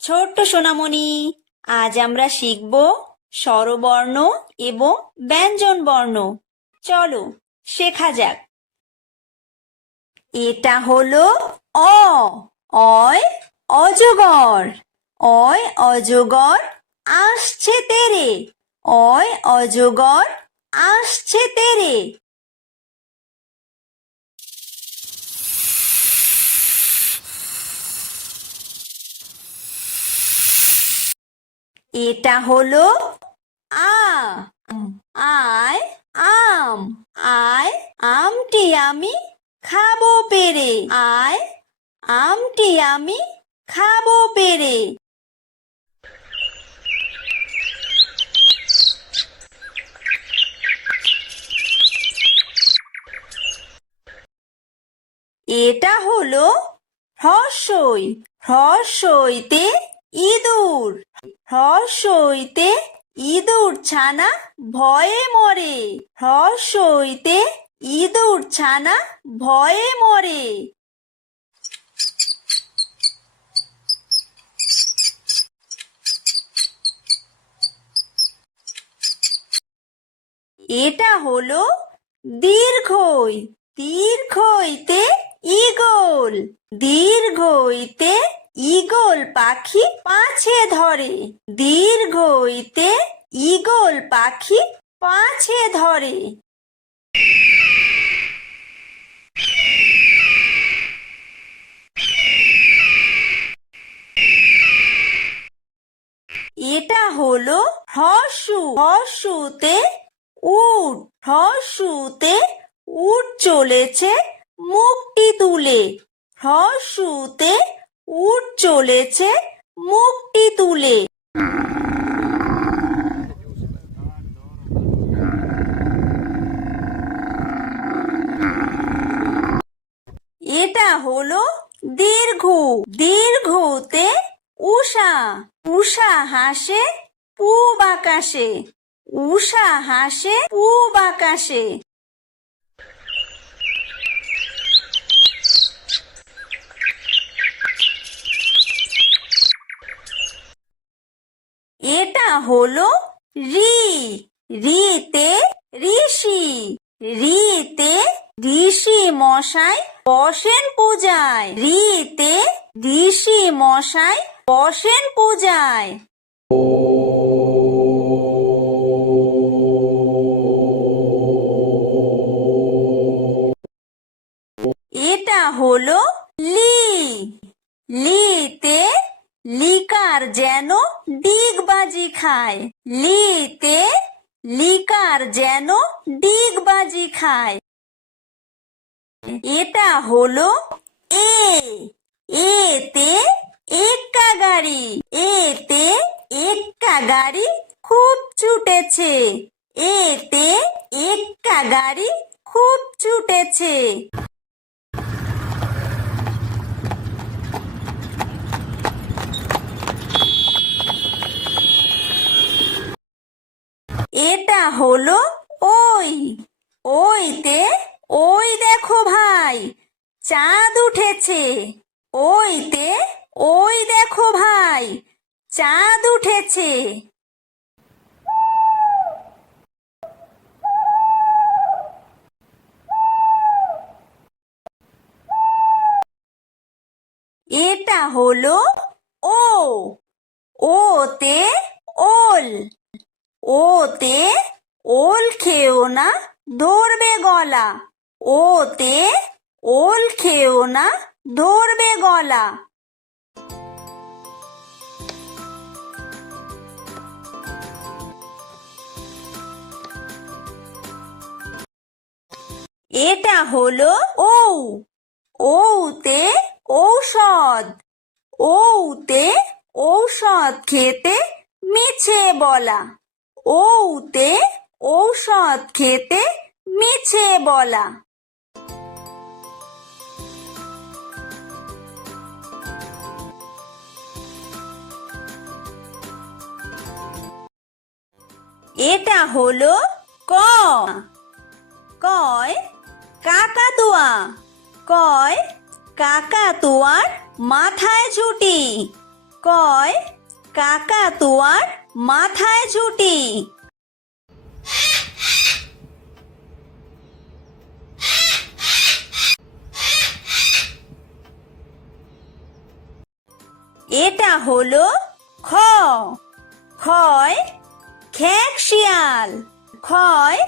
ছোট্ট সোনামণি, আজ আমরা শিখব স্বরবর্ণ এবং ব্যঞ্জন বর্ণ। চলো শেখা যাক। এটা হলো অ। অয় অজগর। অয় অজগর আসছে তেরে। অয় অজগর আসছে তেরে। এটা হলো আ। আয় আম। আয় আমটি আমি খাবো পেরে। আয় আমটি আমি খাবো পেরে। এটা হলো হ্রস্বই। হ্রস্বইতে ইঁদুর। হ্রস্বইতে ইঁদুর ছানা ভয়ে মরে। হ্রস্বইতে ইঁদুর ছানা ভয়ে মরে। এটা হলো দীর্ঘই। দীর্ঘইতে ঈগল। দীর্ঘইতে ঈগল পাখি পাছে ধরে। দীর্ঘইতে ঈগল পাখি পাছে ধরে। এটা হলো হ্রস্ব। হ্রস্বতে উট। হ্রস্বতে উট চলেছে মুখটি তুলে। হ্রস্বতে উট চলেছে মুখটি তুলে। এটা হলো দীর্ঘ। দীর্ঘতে উষা। উষা হাসে পূব আকাশে। উষা হাসে পূব আকাশে। এটা হলো রি। রিতে ঋষি। রিতে ঋষি মশাই বসেন পূজায়। রিতে ঋষি মশাই বসেন পূজায়। এটা হলো লি। লিতে লিকার যেন ডিগবাজি খায়। লিতে লিকার যেন ডিগবাজি খায়। এটা হলো এ। এতে এক্কা গাড়ি। এতে এক্কা গাড়ি খুব ছুটেছে। এতে এক্কা গাড়ি খুব ছুটেছে। এটা হলো ওই। ওইতে ওই দেখো ভাই চাঁদ উঠেছে। ওইতে ওই দেখো ভাই চাঁদ উঠেছে। এটা হলো ও। ওতে ওল। ওতে ওল খেও না ধরবে গলা। ওতে ওল খেও না ধরবে গলা। এটা হলো ঔ। ঔতে ঔষধ। ঔতে ঔষধ খেতে মিছে বলা। ঔতে ঔষধ খেতে মিছে বলা। এটা হলো ক। কয় কাকাতুয়া। কয় কাকাতুয়ার মাথায় ঝুঁটি। কয় কাকাতুয়ার মাথায় ঝুঁটি। এটা হলো খ। খয় খেক শিয়াল। খয়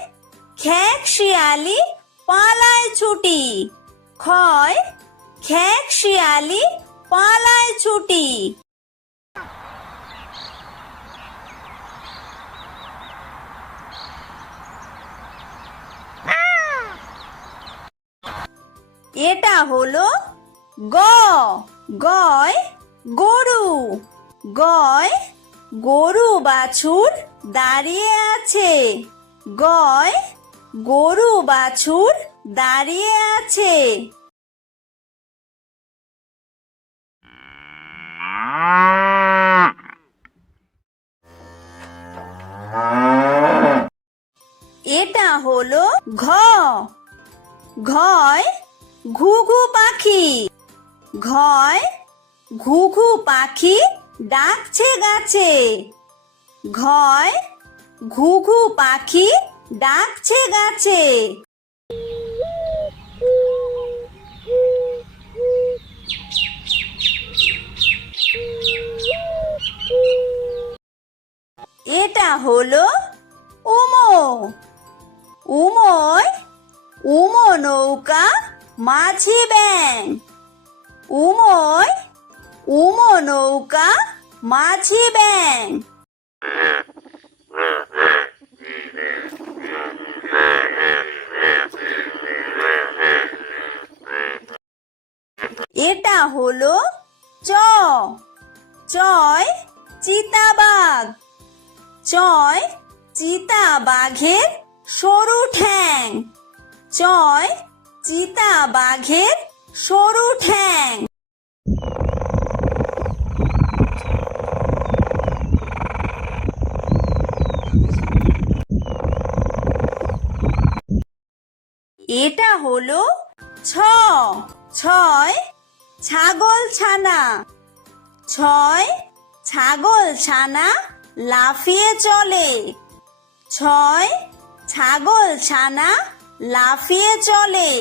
খেক শিয়ালি পালায় ছুটি। খয় খেক শিয়ালি পালায় ছুটি। এটা হলো গ। গয় গরু। গয় গরু বাছুর দাঁড়িয়ে আছে। গয় গরু বাছুর দাঁড়িয়ে আছে। এটা হলো ঘ। ঘয় ঘুঘু পাখি। ঘয় ঘুঘু পাখি ডাকছে গাছে। ঘয় ঘুঘু পাখি ডাকছে গাছে। এটা হলো উমো। উমোয় উমো নৌকা মাঝি ব্যাং। উমোয় উমো নৌকা মাঝি ব্যাং। এটা হলো চ। চয় চিতাবাঘ। চয় চিতাবাঘের সরু ঠ্যাং। চয় চিতাবাঘের সরু ঠ্যাং। এটা হলো ছ। ছয় ছাগল ছানা। ছয় ছাগল ছানা লাফিয়ে চলে। ছয় ছাগল ছানা লাফিয়ে চলে।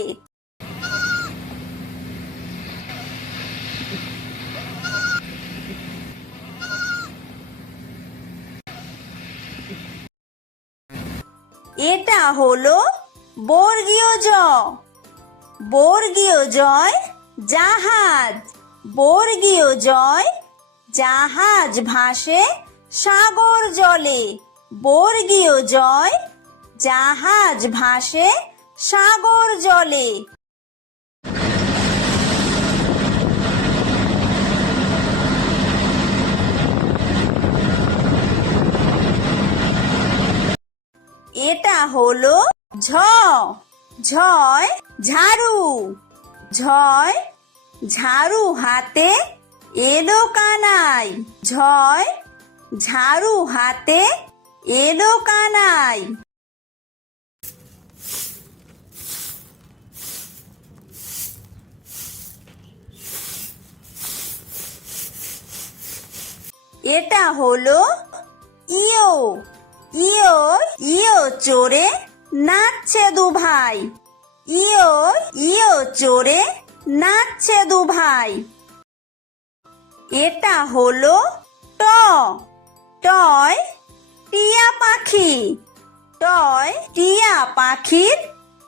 এটা হলো বর্গীয় জ। বর্গীয় জয় জাহাজ। বর্গীয় জয় জাহাজ ভাসে সাগর জলে। বর্গীয় জয় জাহাজ ভাসে সাগর জলে। এটা হলো ঝ। ঝয় ঝাড়ু। ঝয় ঝাড়ু হাতে এলো কানাই। ঝয় ঝাড়ু হাতে এলো কানাই। এটা হলো ইয়ো। ইয়ো ইয়ো চড়ে নাচছে দু ভাই। ইয়ো ইয়ো চড়ে নাচছে দু ভাই। এটা হলো ট। টয় টিয়া পাখি। টয় টিয়া পাখির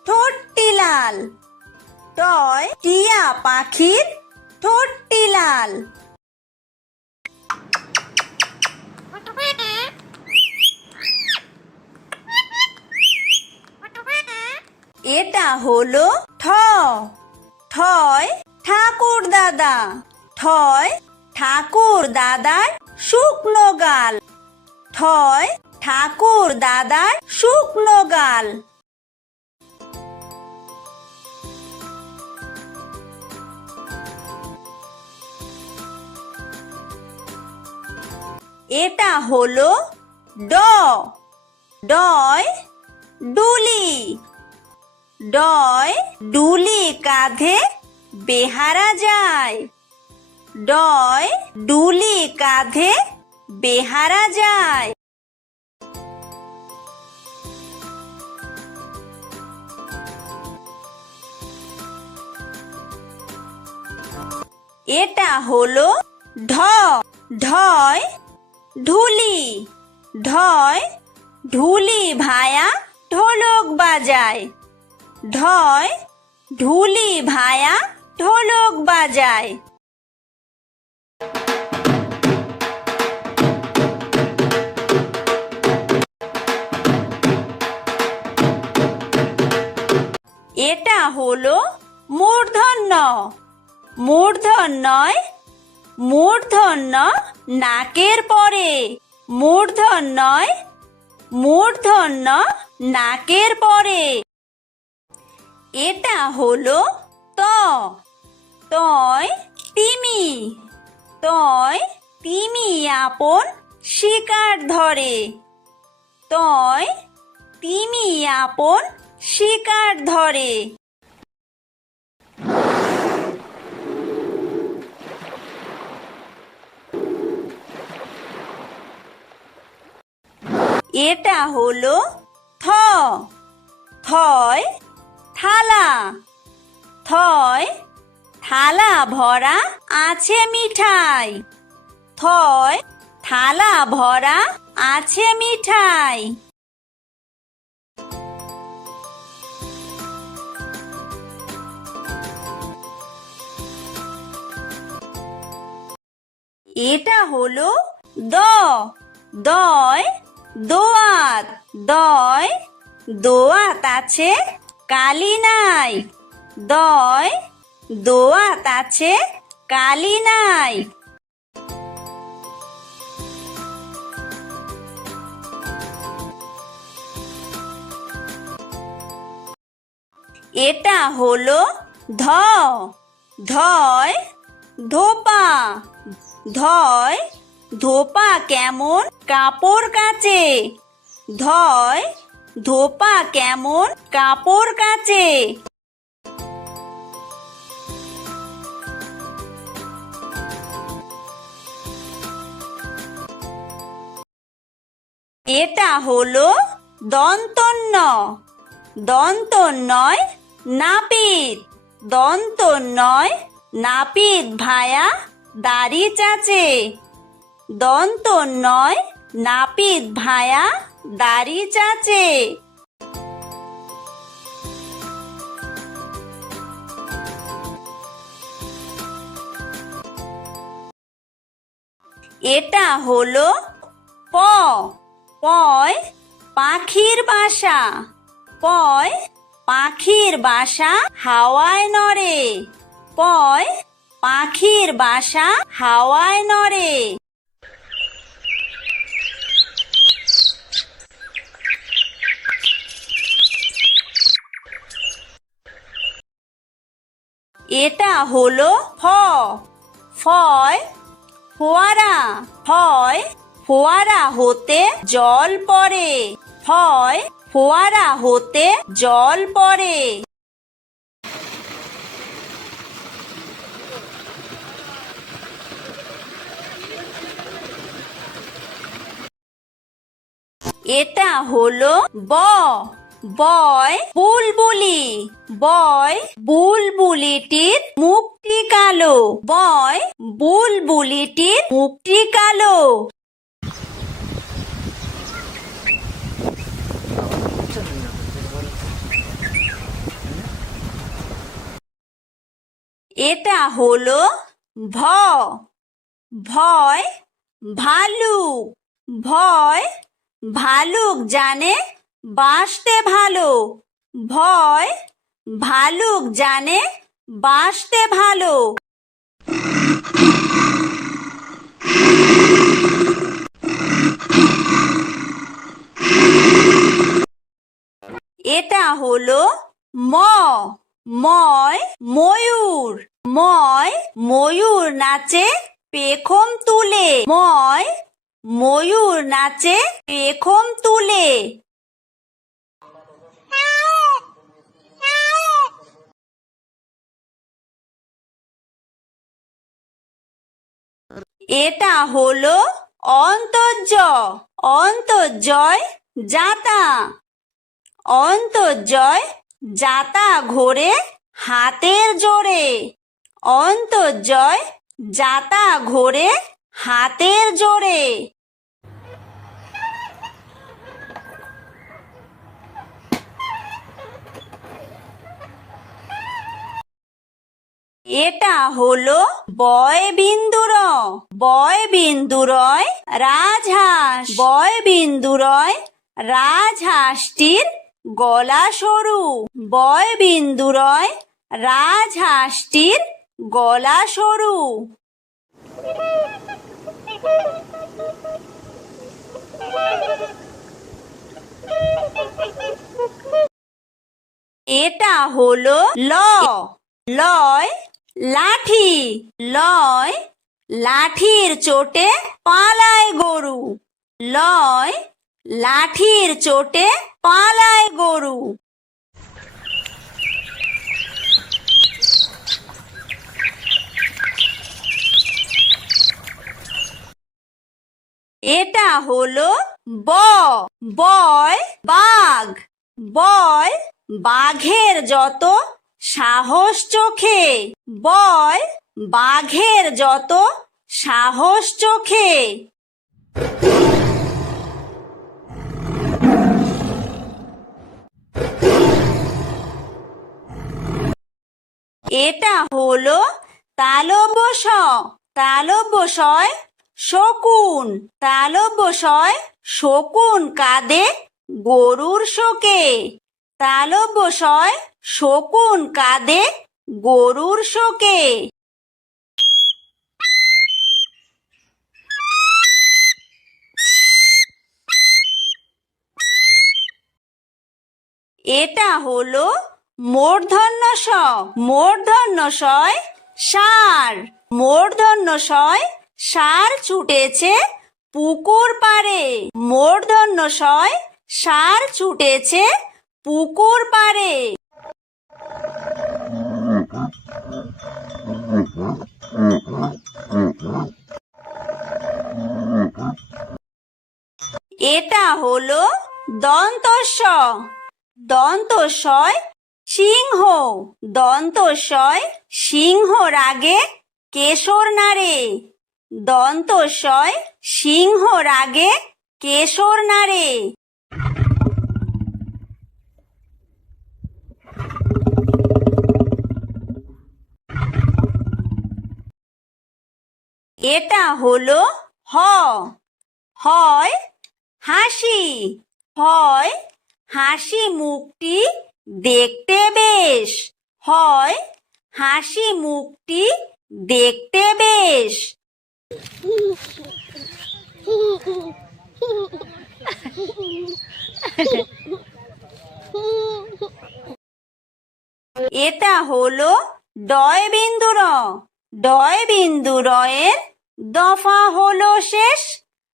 ঠোঁটটি লাল। টয় টিয়া পাখির ঠোঁটটি লাল। এটা হলো ঠ। ঠয় ঠাকুর দাদা। ঠয় ঠাকুর দাদার শুকনো গাল। ঠয় ঠাকুর দাদার শুকনো গাল। এটা হলো ড। ডয় ডুলি। ডয় ডুলি কাঁধে বেহারা যায়। ডয় ডুলি কাঁধে বেহারা যায়। এটা হলো ঢ। ঢয় ঢুলি। ঢয় ঢুলি ভায়া ঢোলক বাজায়। ঢয় ঢুলি ভায়া ঢোলক বাজায়। এটা হলো মূর্ধন্য। মূর্ধন্যয় মূর্ধন্য নাকের পরে। মূর্ধন্যয় মূর্ধন্য নাকের পরে। এটা হলো ত। তয় তিমি। তয় তিমি আপন শিকার ধরে। তয় তিমি আপন শিকার ধরে। এটা হলো থ। থয় থালা। থয় থালা ভরা আছে মিঠাই। থয় থালা ভরা আছে মিঠাই। এটা হলো দ। দয় দোয়াত। দয় দোয়াত আছে কালি নাই। দয় দোয়াত আছে কালি নাই। এটা হলো ধ। ধয় ধোপা। ধয় ধোপা কেমন কাপড় কাচে। ধয় ধোপা কেমন কাপড় কাচে। এটা হলো দন্তন্য। দন্তন্যয় নাপিত। দন্তন্যয় নাপিত ভায়া দাড়ি চাচে। দন্তন্যয় নাপিত ভায়া দাড়ি চাচে। এটা হলো প। পয় পাখির বাসা। পয় পাখির বাসা হাওয়ায় নড়ে। পয় পাখির বাসা হাওয়ায় নড়ে। এটা হলো ফ। ফয় ফোয়ারা। ফয় ফোয়ারা হতে জল পড়ে। ফয় ফোয়ারা হতে জল পড়ে। এটা হলো ব। বয় বুলবুলি। বয় বুলবুলিটির মুখটি কালো। বয় বুলবুলিটির মুখটি কালো। এটা হলো ভ। ভয় ভালুক। ভয় ভালুক জানে বাঁচতে ভালো। ভয় ভালুক জানে বাঁচতে ভালো। এটা হলো ম। ময় ময়ূর। ময় ময়ূর নাচে পেখম তুলে। ময় ময়ূর নাচে পেখম তুলে। এটা হলো অন্তর্জ অন্তর্জয় যাতা অন্তর্জয় যাতা ঘোরে হাতের জোরে অন্তর্জয় যাতা ঘোরে হাতের জোরে এটা হলো বয় বিন্দুর বয় বিন্দুরয় রাজহাঁস বয় বিন্দুরয় রাজহাঁসটির গলা সরু বয় বিন্দুরয় রাজহাঁসটির গলা সরু এটা হলো ল লয় লাঠি লয় লাঠির চোটে পালায় গরু লয় লাঠির চোটে পালায় গরু এটা হলো বয় বাঘ বয় বাঘের যত সাহস চোখে বয় বাঘের যত সাহস চোখে এটা হলো তালব্য তালব্যশয় শকুন তালব্যশয় শকুন কাঁদে গরুর শোকে তালব্যশয় শকুন কাঁদে গরুর শোকে এটা হলো মূর্ধন্য ষ মূর্ধন্য শয় ষাঁড় মূর্ধন্য শয় ষাঁড় ছুটেছে পুকুর পাড়ে মূর্ধন্য শয় ষাঁড় ছুটেছে পুকুর পাড়ে এটা হলো দন্তস্ব দন্তস্বয় সিংহ দন্তস্বয় সিংহ রাগে কেশর নাড়ে দন্তস্বয় সিংহ রাগে কেশর নাড়ে এটা হলো হয় হাসি হয় হাসি মুখটি দেখতে বেশ হয় হাসি মুখটি দেখতে বেশ এটা হলো ডয় বিন্দুর ডয় বিন্দুরয়ের দফা হলো শেষ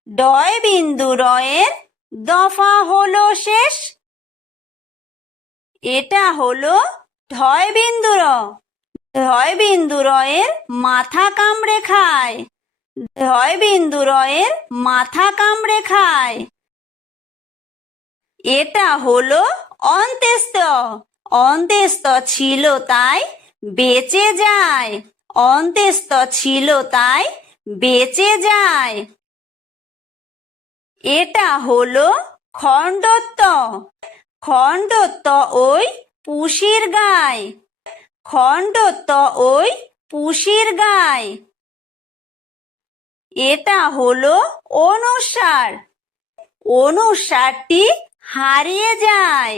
ডয় বিন্দুরয়ের দফা হলো শেষ এটা হলো ঢয় বিন্দুর ঢয় বিন্দুরয়ের মাথা কামড়ে খায় ঢয় বিন্দুরয়ের মাথা কামড়ে খায় এটা হলো অন্ত্যেস্ত অন্ত্যেস্ত ছিল তাই বেঁচে যায় অন্ত্যেস্ত ছিল তাই বেঁচে যায় এটা হলো খণ্ডত্ব খণ্ডত্ব ওই পুষির গায় খণ্ডত্ব ওই পুষির গায় এটা হলো অনুসার অনুসারটি হারিয়ে যায়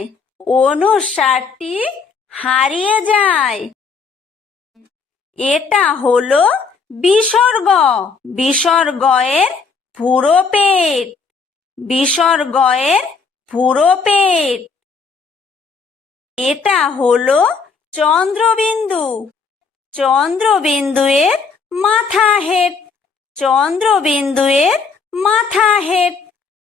অনুসারটি হারিয়ে যায় এটা হলো বিসর্গ বিসর্গয়ের পুরো পেট বিসর্গয়ের পুরো পেট এটা হলো চন্দ্রবিন্দু চন্দ্রবিন্দুয়ের মাথা হেট চন্দ্রবিন্দুয়ের মাথা হেট